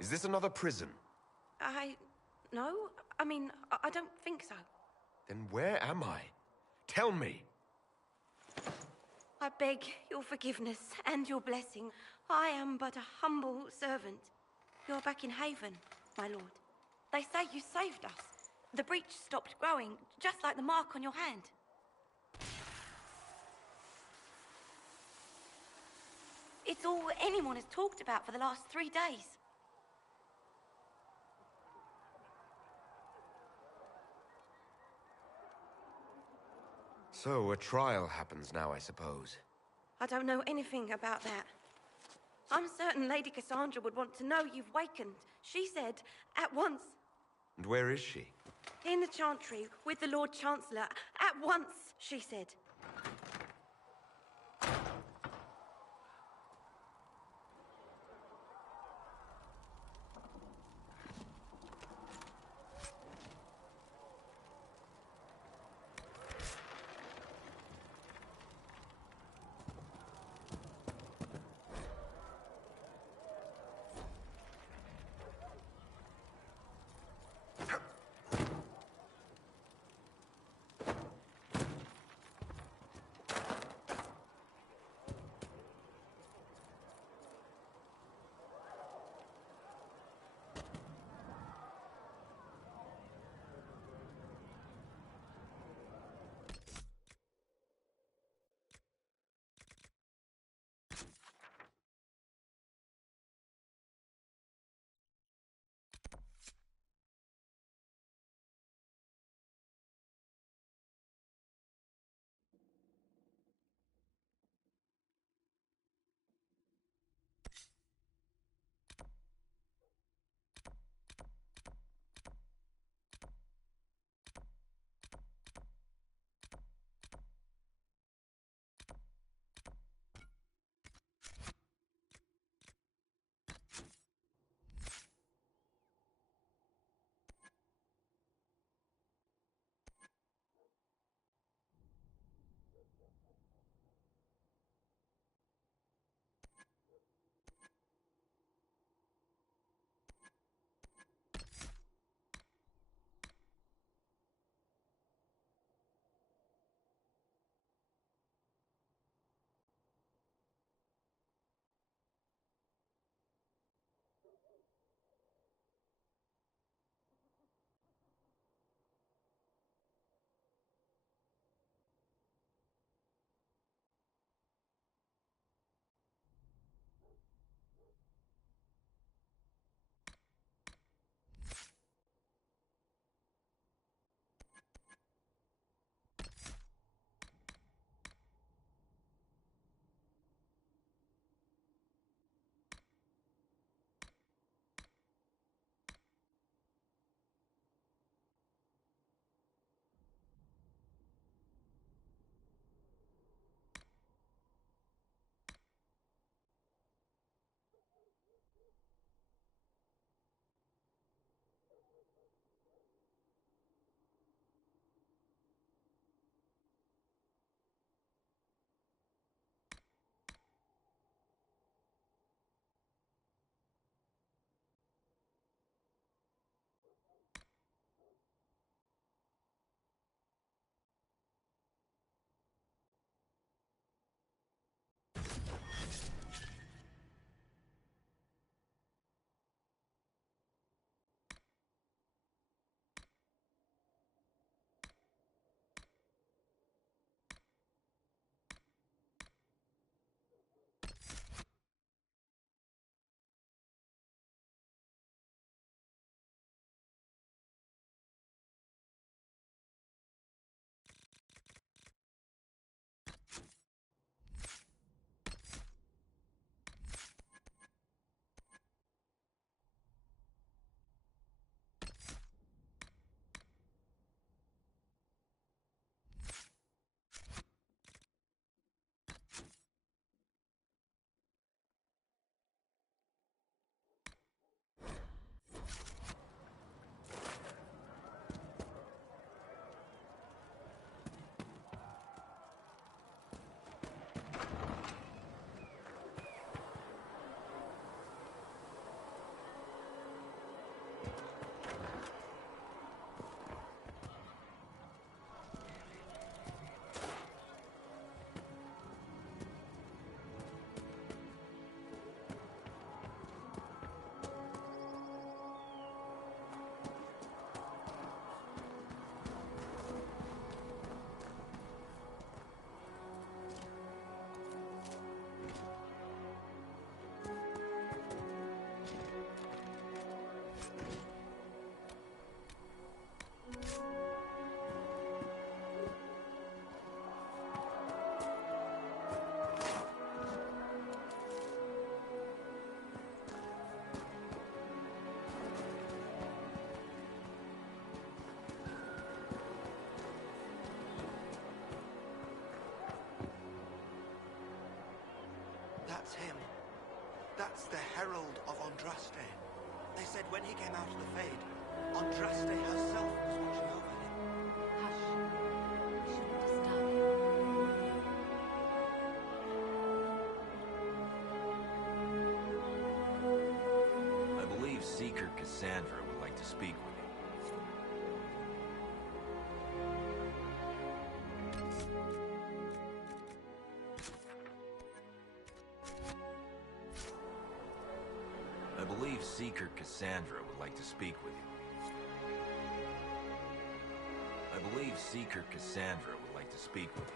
Is this another prison? No. I mean, I don't think so. Then where am I? Tell me! I beg your forgiveness and your blessing. I am but a humble servant. You're back in Haven, my lord. They say you saved us. The breach stopped growing, just like the mark on your hand. It's all anyone has talked about for the last 3 days. So, a trial happens now, I suppose. I don't know anything about that. I'm certain Lady Cassandra would want to know you've wakened. She said, at once. And where is she? In the Chantry, with the Lord Chancellor. At once, she said. That's him. That's the Herald of Andraste. They said when he came out of the Fade, Andraste herself was watching over him. Hush. We shouldn't disturb him. I believe Seeker Cassandra would like to speak with you. I believe Seeker Cassandra would like to speak with you. I believe Seeker Cassandra would like to speak with you.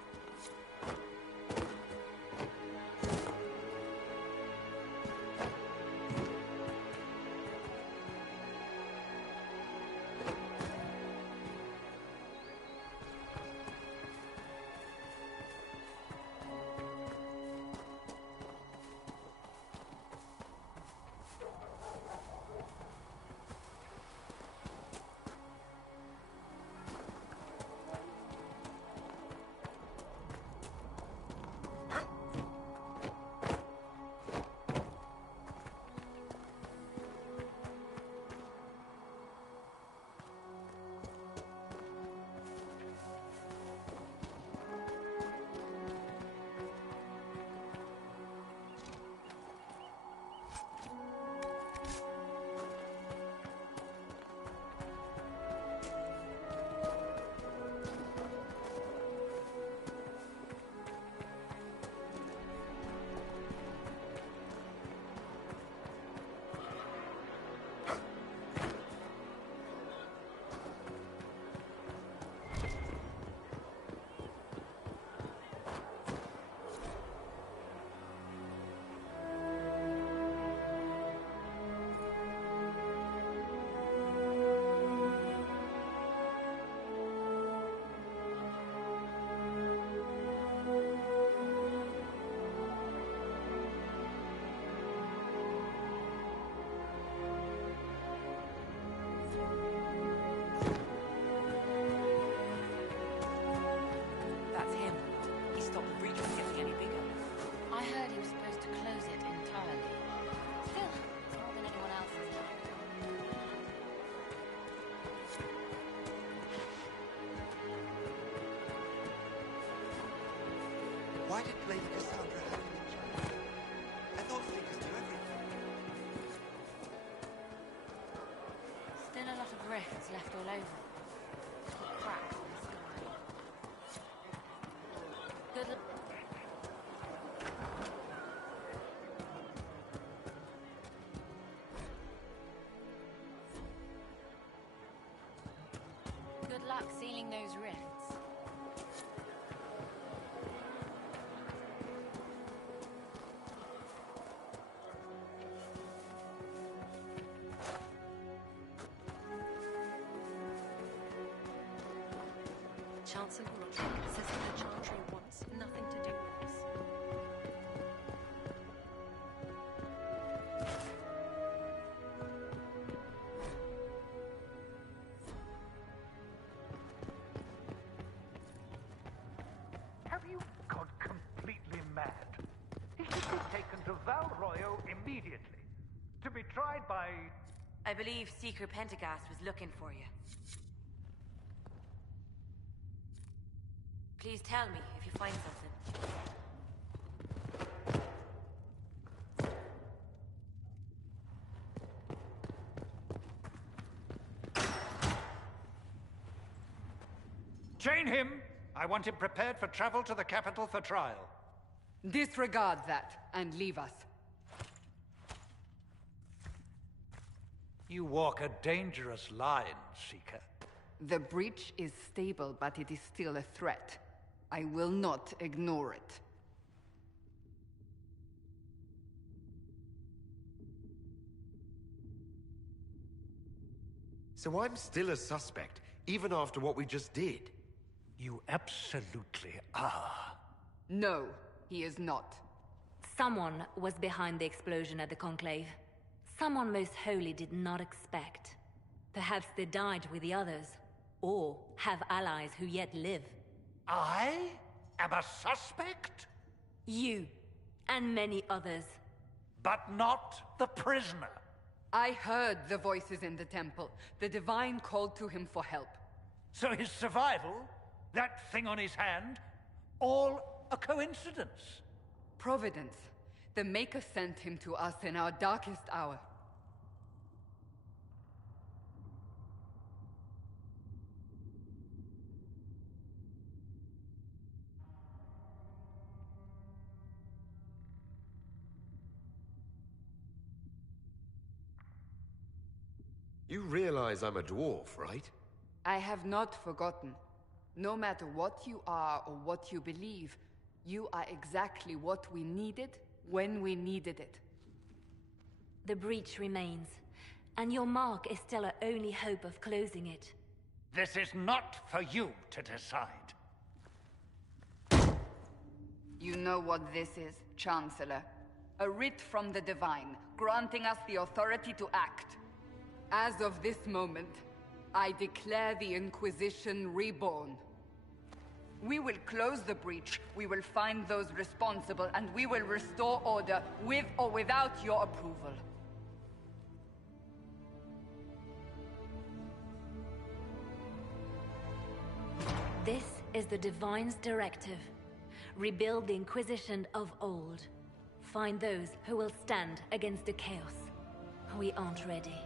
That's him. He stopped the breach from getting any bigger. I heard he was supposed to close it entirely. Still, it's more than anyone else has done. Why did Lady Cassandra have him in charge? I thought Seekers do everything. Still a lot of rifts left all over. Little cracks in the sky. Good luck. Good luck sealing those rifts. Chancellor Roderick says that the Chantry wants nothing to do with us. Have you gone completely mad? He should be taken to Val Royo immediately, to be tried by... I believe Seeker Pentagast was looking for you. Please tell me if you find something. Chain him! I want him prepared for travel to the capital for trial. Disregard that and leave us. You walk a dangerous line, Seeker. The breach is stable, but it is still a threat. I will not ignore it. So I'm still a suspect, even after what we just did. You absolutely are. No, he is not. Someone was behind the explosion at the Conclave. Someone Most Holy did not expect. Perhaps they died with the others, or have allies who yet live. I am a suspect? You, and many others. But not the prisoner. I heard the voices in the temple. The Divine called to him for help. So his survival, that thing on his hand, all a coincidence. Providence. The Maker sent him to us in our darkest hour. You realize I'm a dwarf, right? I have not forgotten. No matter what you are or what you believe, you are exactly what we needed when we needed it. The breach remains, and your mark is still our only hope of closing it. This is not for you to decide. You know what this is, Chancellor. A writ from the Divine, granting us the authority to act. As of this moment, I declare the Inquisition reborn. We will close the breach, we will find those responsible, and we will restore order with or without your approval. This is the Divine's directive. Rebuild the Inquisition of old. Find those who will stand against the chaos. We aren't ready.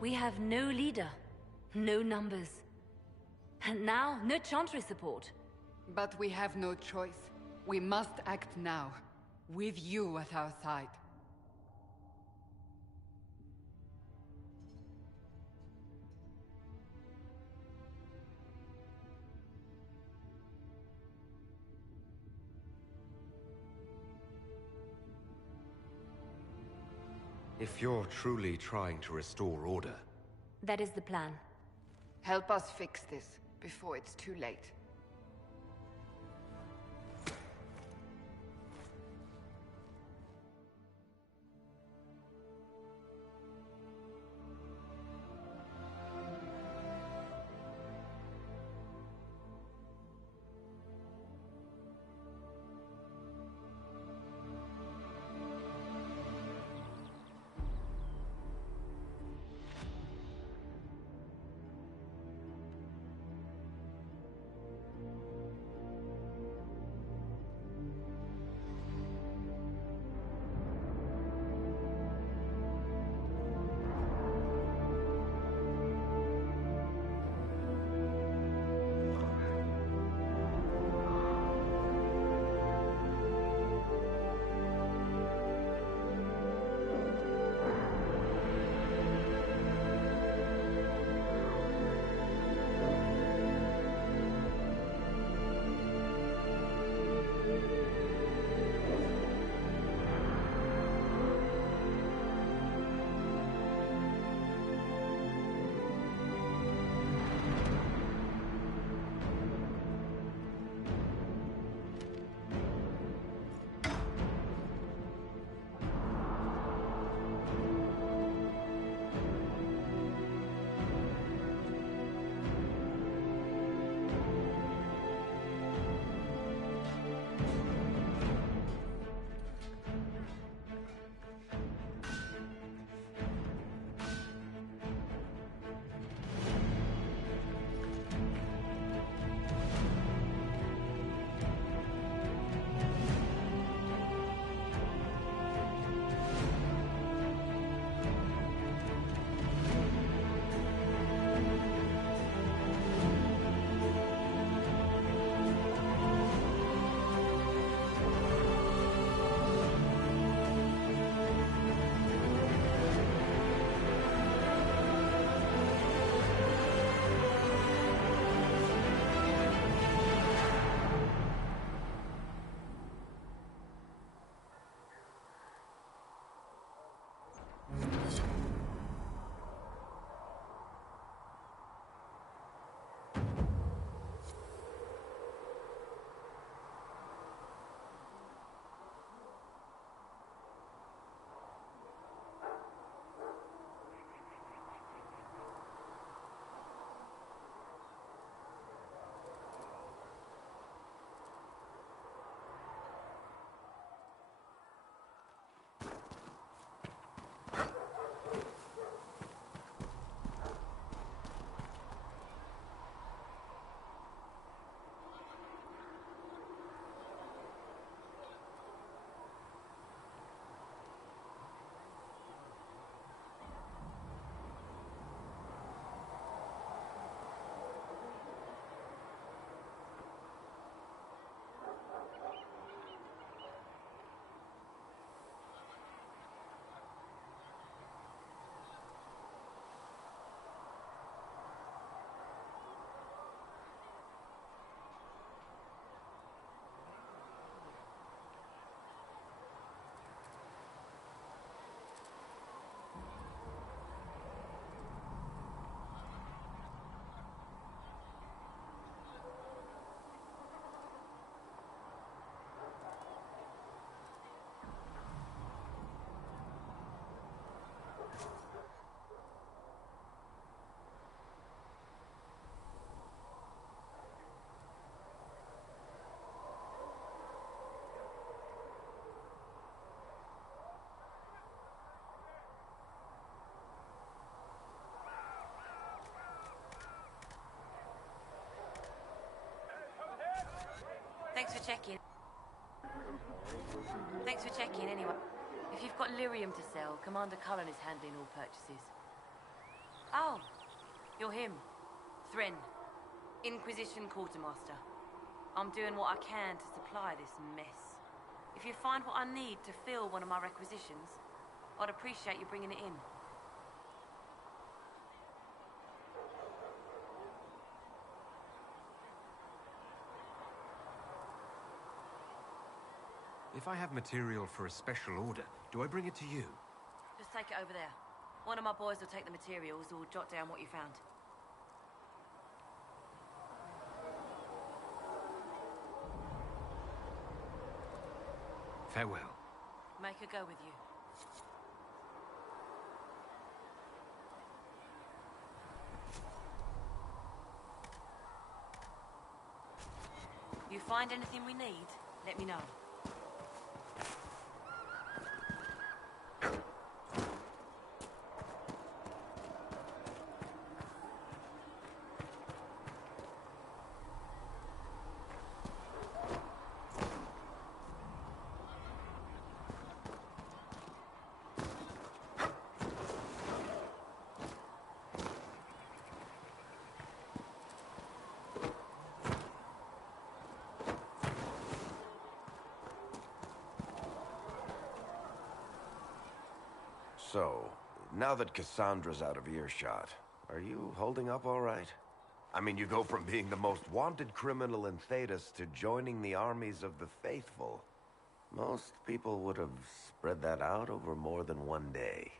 We have no leader, no numbers. And now, no Chantry support. But we have no choice. We must act now, with you at our side. If you're truly trying to restore order... That is the plan. Help us fix this, before it's too late. Thanks for checking. Thanks for checking, anyway. If you've got lyrium to sell, Commander Cullen is handling all purchases. Oh, you're him. Thren. Inquisition Quartermaster. I'm doing what I can to supply this mess. If you find what I need to fill one of my requisitions, I'd appreciate you bringing it in. If I have material for a special order, do I bring it to you? Just take it over there. One of my boys will take the materials or jot down what you found. Farewell. Make her go with you. You find anything we need, let me know. So, now that Cassandra's out of earshot, are you holding up all right? I mean, you go from being the most wanted criminal in Thedas to joining the armies of the faithful. Most people would have spread that out over more than one day.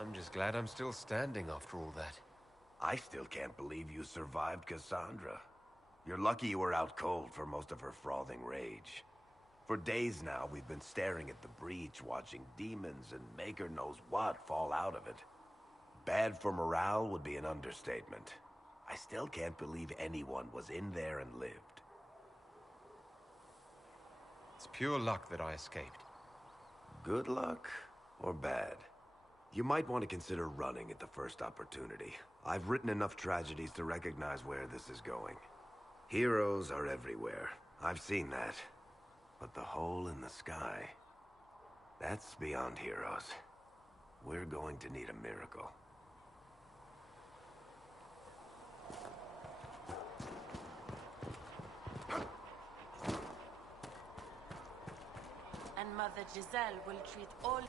I'm just glad I'm still standing after all that. I still can't believe you survived Cassandra. You're lucky you were out cold for most of her frothing rage. For days now, we've been staring at the breach, watching demons and maker knows what fall out of it. Bad for morale would be an understatement. I still can't believe anyone was in there and lived. It's pure luck that I escaped. Good luck or bad? You might want to consider running at the first opportunity. I've written enough tragedies to recognize where this is going. Heroes are everywhere. I've seen that. But the hole in the sky, that's beyond heroes. We're going to need a miracle. And Mother Giselle will treat all...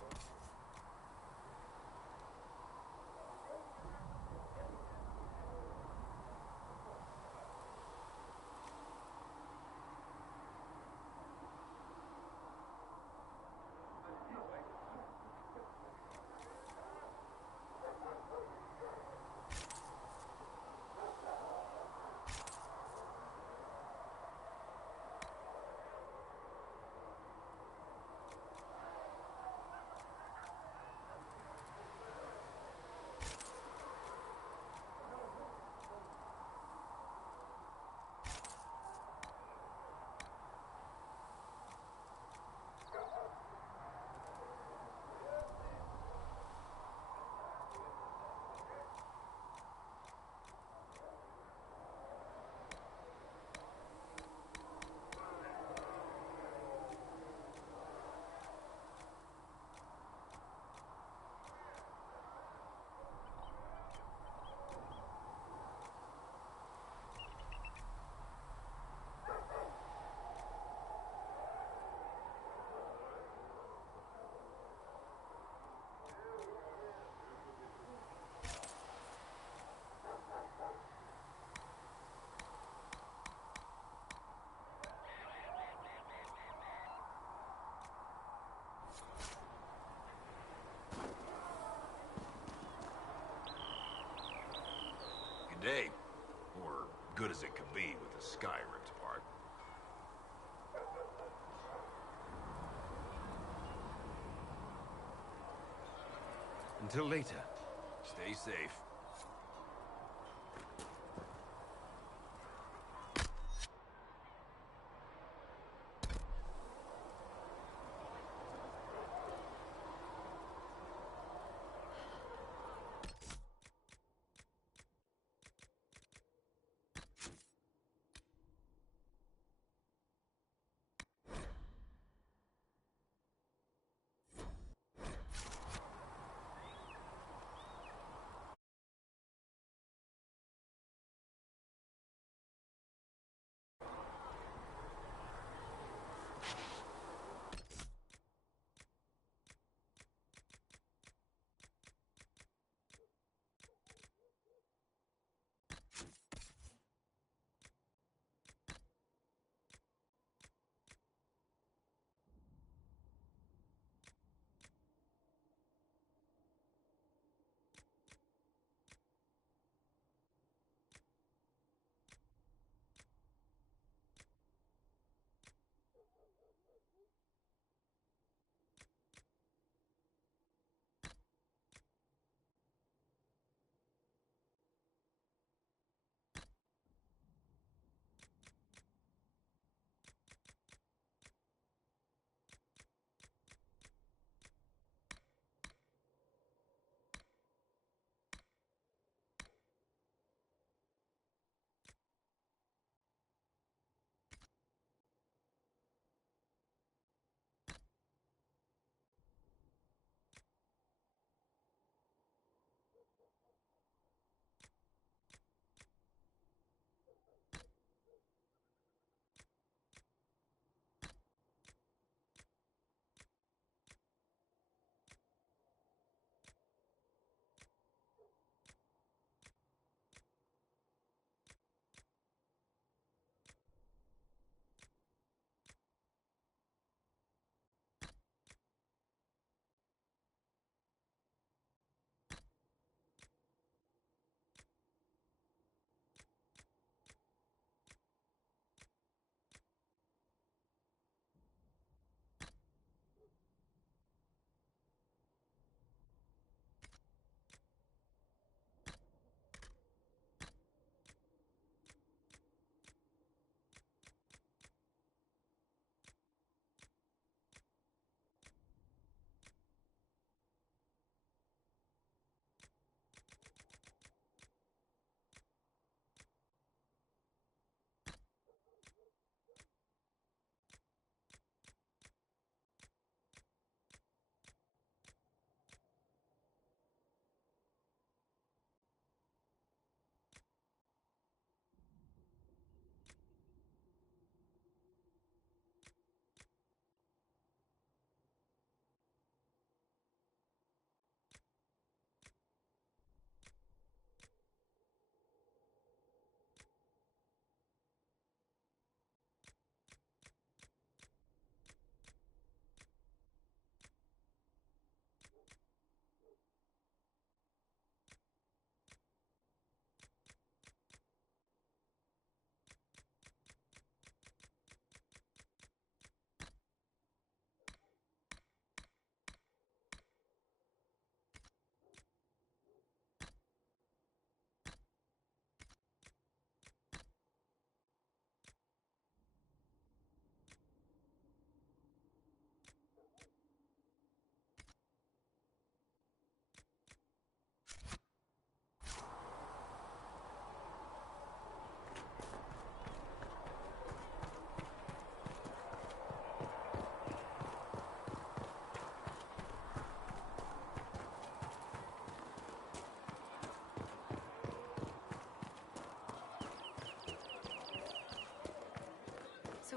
Day. Or good as it could be with the sky ripped apart. Until later. Stay safe.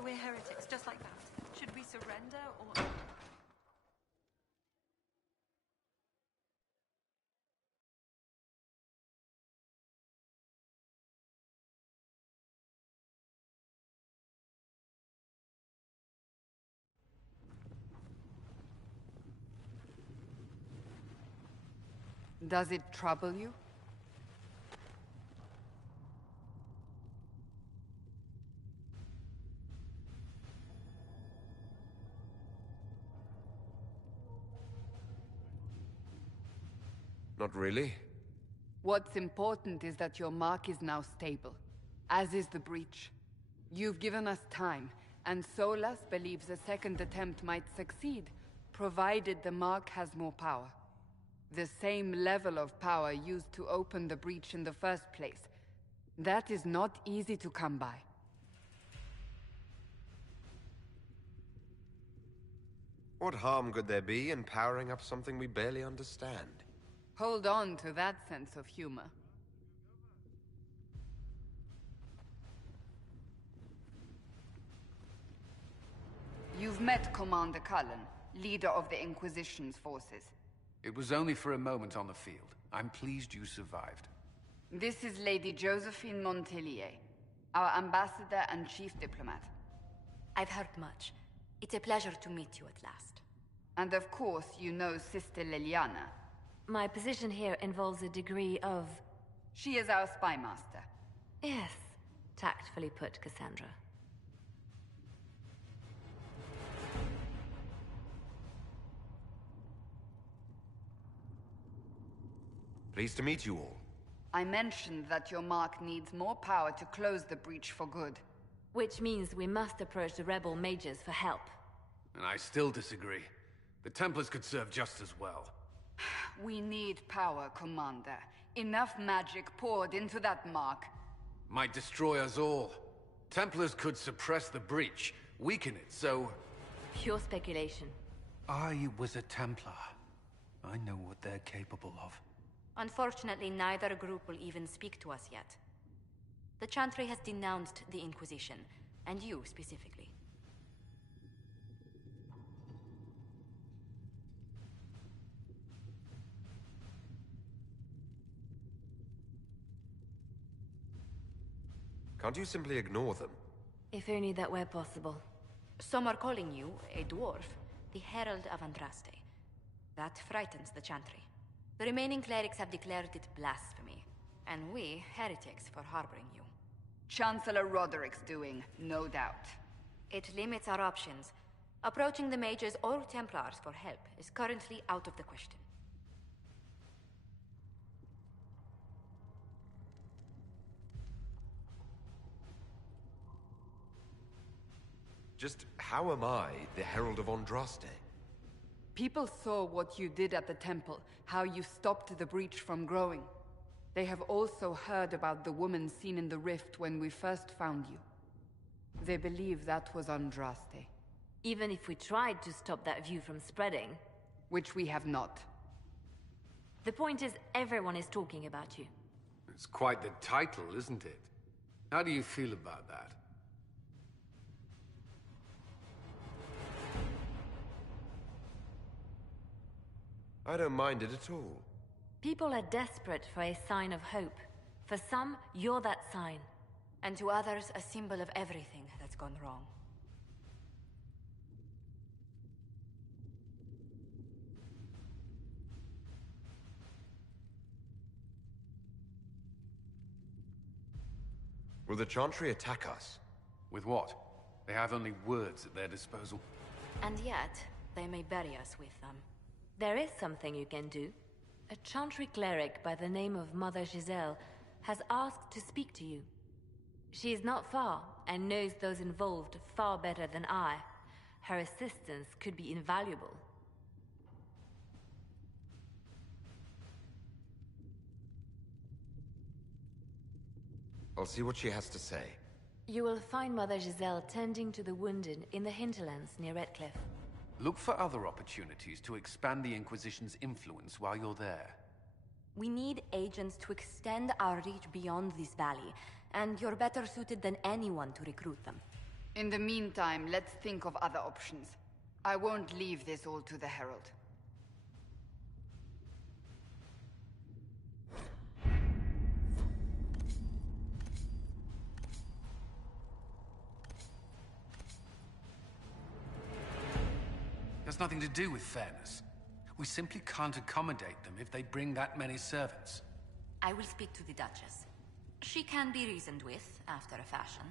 we're heretics, just like that. Should we surrender, or... Does it trouble you? Not really. What's important is that your mark is now stable, as is the breach. You've given us time, and Solas believes a second attempt might succeed, provided the mark has more power. The same level of power used to open the breach in the first place. That is not easy to come by. What harm could there be in powering up something we barely understand? Hold on to that sense of humor. You've met Commander Cullen, leader of the Inquisition's forces. It was only for a moment on the field. I'm pleased you survived. This is Lady Josephine Montelier, our ambassador and chief diplomat. I've heard much. It's a pleasure to meet you at last. And of course, you know Sister Liliana. My position here involves a degree of... She is our spy master. Yes, tactfully put, Cassandra. Pleased to meet you all. I mentioned that your mark needs more power to close the breach for good. Which means we must approach the rebel mages for help. And I still disagree. The Templars could serve just as well. We need power, Commander. Enough magic poured into that mark. Might destroy us all. Templars could suppress the breach, weaken it, so... Pure speculation. I was a Templar. I know what they're capable of. Unfortunately, neither group will even speak to us yet. The Chantry has denounced the Inquisition, and you specifically. Can't you simply ignore them? If only that were possible. Some are calling you, a dwarf, the Herald of Andraste. That frightens the Chantry. The remaining clerics have declared it blasphemy, and we, heretics, for harboring you. Chancellor Roderick's doing, no doubt. It limits our options. Approaching the mages or Templars for help is currently out of the question. Just how am I the Herald of Andraste? People saw what you did at the temple, how you stopped the breach from growing. They have also heard about the woman seen in the rift when we first found you. They believe that was Andraste. Even if we tried to stop that view from spreading... Which we have not. The point is, everyone is talking about you. It's quite the title, isn't it? How do you feel about that? I don't mind it at all. People are desperate for a sign of hope. For some, you're that sign. And to others, a symbol of everything that's gone wrong. Will the Chantry attack us? With what? They have only words at their disposal. And yet, they may bury us with them. There is something you can do. A Chantry cleric by the name of Mother Giselle has asked to speak to you. She is not far, and knows those involved far better than I. Her assistance could be invaluable. I'll see what she has to say. You will find Mother Giselle tending to the wounded in the hinterlands near Redcliffe. Look for other opportunities to expand the Inquisition's influence while you're there. We need agents to extend our reach beyond this valley, and you're better suited than anyone to recruit them. In the meantime, let's think of other options. I won't leave this all to the Herald. Has nothing to do with fairness. We simply can't accommodate them if they bring that many servants. I will speak to the Duchess. She can be reasoned with, after a fashion.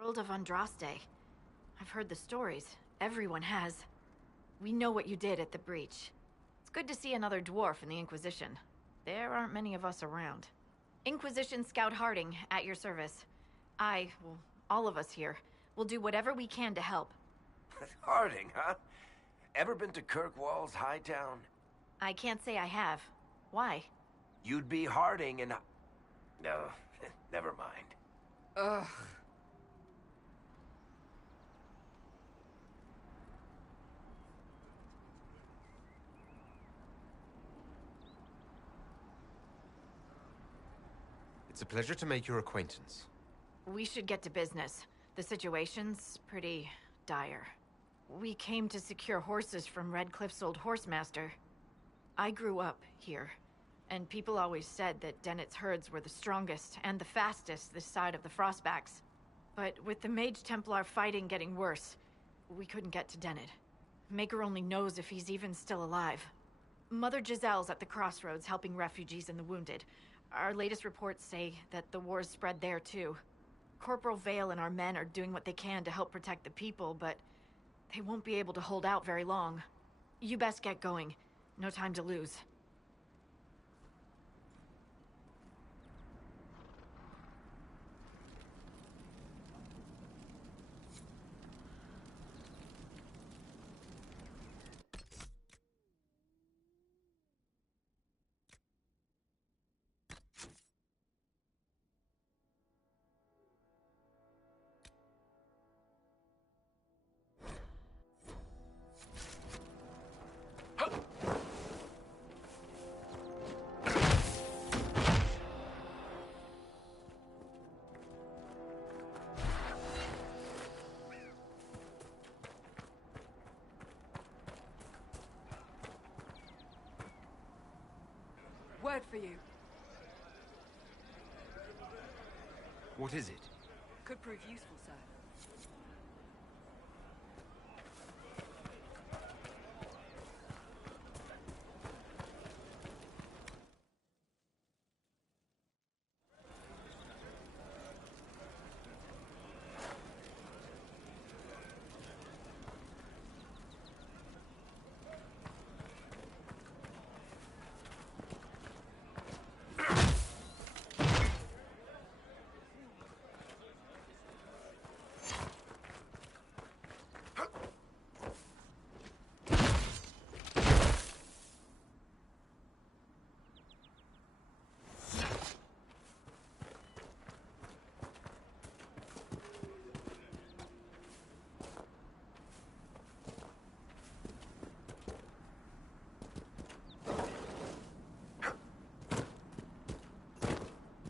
Herald of Andraste. I've heard the stories. Everyone has. We know what you did at the breach. It's good to see another dwarf in the Inquisition. There aren't many of us around. Inquisition Scout Harding, at your service. Well, all of us here, will do whatever we can to help. Harding, huh? Ever been to Kirkwall's Hightown? I can't say I have. Why? You'd be Harding and... No, never mind. Ugh. It's a pleasure to make your acquaintance. We should get to business. The situation's pretty dire. We came to secure horses from Redcliffe's old horsemaster. I grew up here, And people always said that Dennett's herds were the strongest and the fastest this side of the Frostbacks. But with the Mage Templar fighting getting worse, we couldn't get to Dennett. Maker only knows if he's even still alive. Mother Giselle's at the crossroads helping refugees and the wounded. Our latest reports say that the war's spread there too. Corporal Vale and our men are doing what they can to help protect the people, but they won't be able to hold out very long. You best get going. No time to lose. Word for you. What is it? Could prove useful, sir.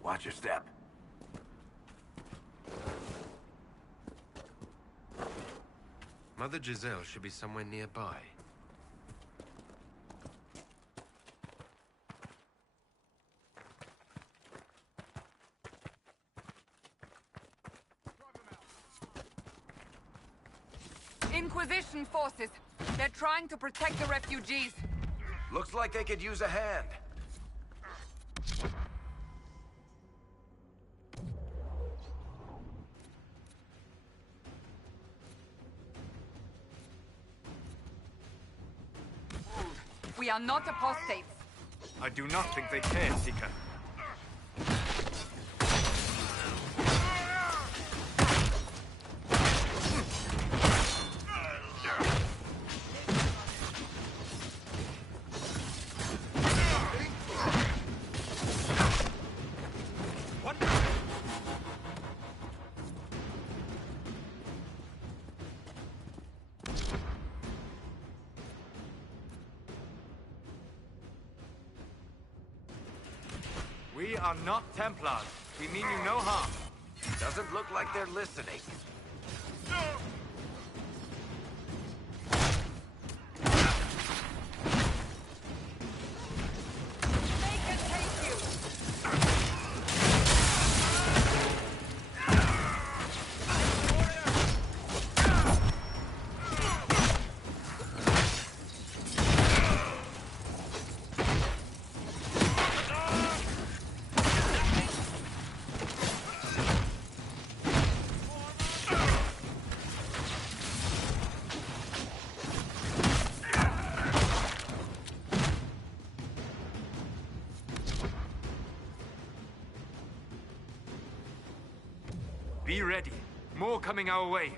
Watch your step. Mother Giselle should be somewhere nearby. Inquisition forces. They're trying to protect the refugees. Looks like they could use a hand. We are not apostates. I do not think they care, Seeker. We are not Templars. We mean you no harm. Doesn't look like they're listening. Be ready. More coming our way.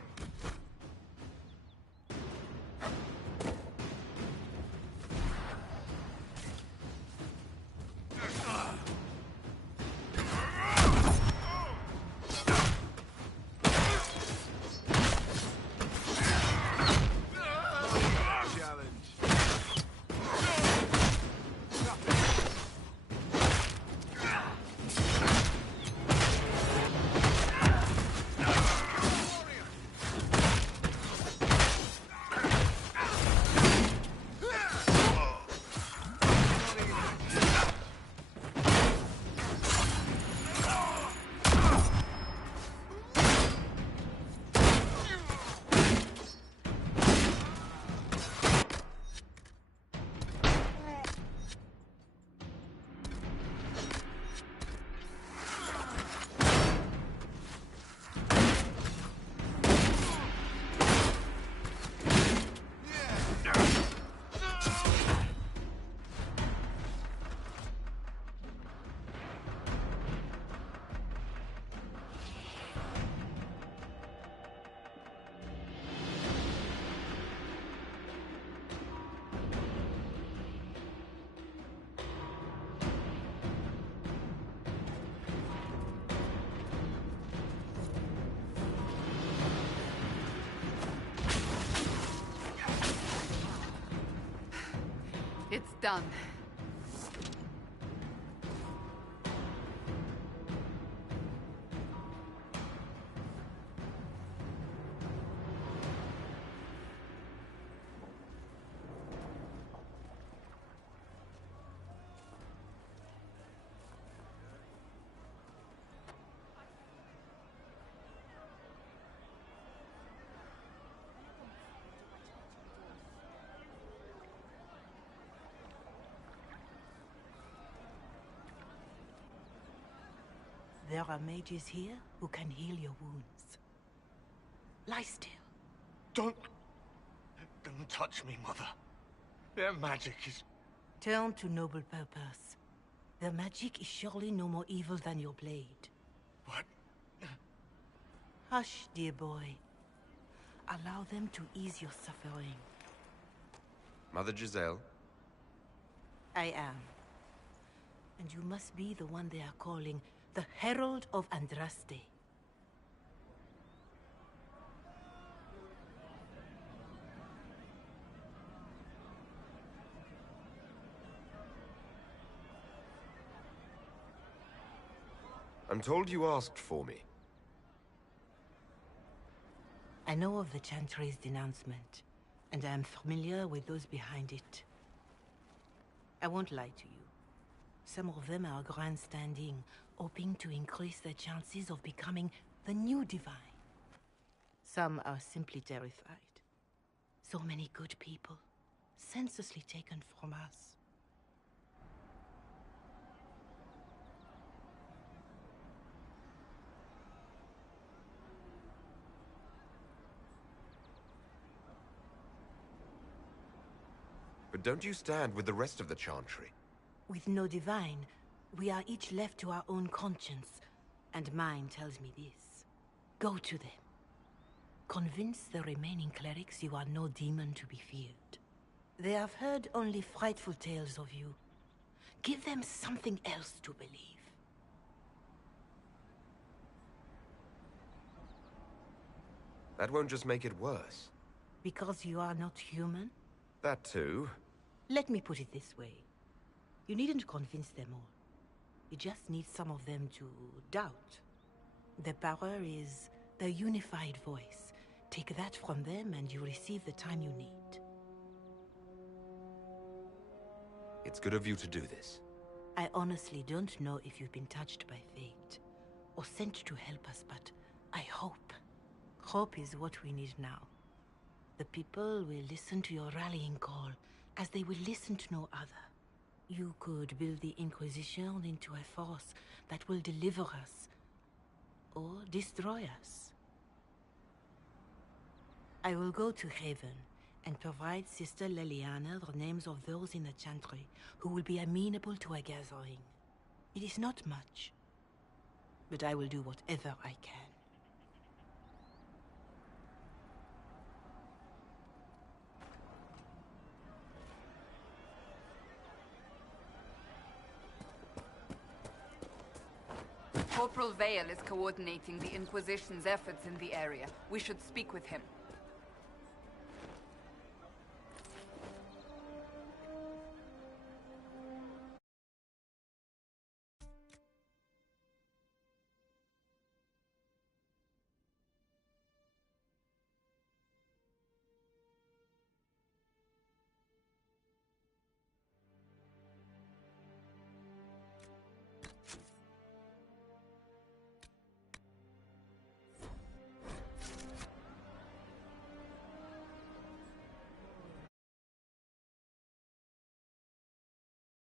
It's done. There are mages here who can heal your wounds. Lie still. Don't touch me, Mother. Their magic is... Turn to noble purpose. Their magic is surely no more evil than your blade. What? Hush, dear boy. Allow them to ease your suffering. Mother Giselle? I am. And you must be the one they are calling the Herald of Andraste. I'm told you asked for me. I know of the Chantry's denouncement, and I am familiar with those behind it. I won't lie to you. Some of them are grandstanding, hoping to increase their chances of becoming the new divine. Some are simply terrified. So many good people, senselessly taken from us. But don't you stand with the rest of the Chantry? With no divine, we are each left to our own conscience, and mine tells me this. Go to them. Convince the remaining clerics you are no demon to be feared. They have heard only frightful tales of you. Give them something else to believe. That won't just make it worse. Because you are not human? That too. Let me put it this way. You needn't convince them all. You just need some of them to doubt. Their power is their unified voice. Take that from them and you receive the time you need. It's good of you to do this. I honestly don't know if you've been touched by fate, or sent to help us, but I hope. Hope is what we need now. The people will listen to your rallying call, as they will listen to no other. You could build the Inquisition into a force that will deliver us, or destroy us. I will go to Haven and provide Sister Leliana the names of those in the Chantry who will be amenable to a gathering. It is not much, but I will do whatever I can. Corporal Vale is coordinating the Inquisition's efforts in the area. We should speak with him.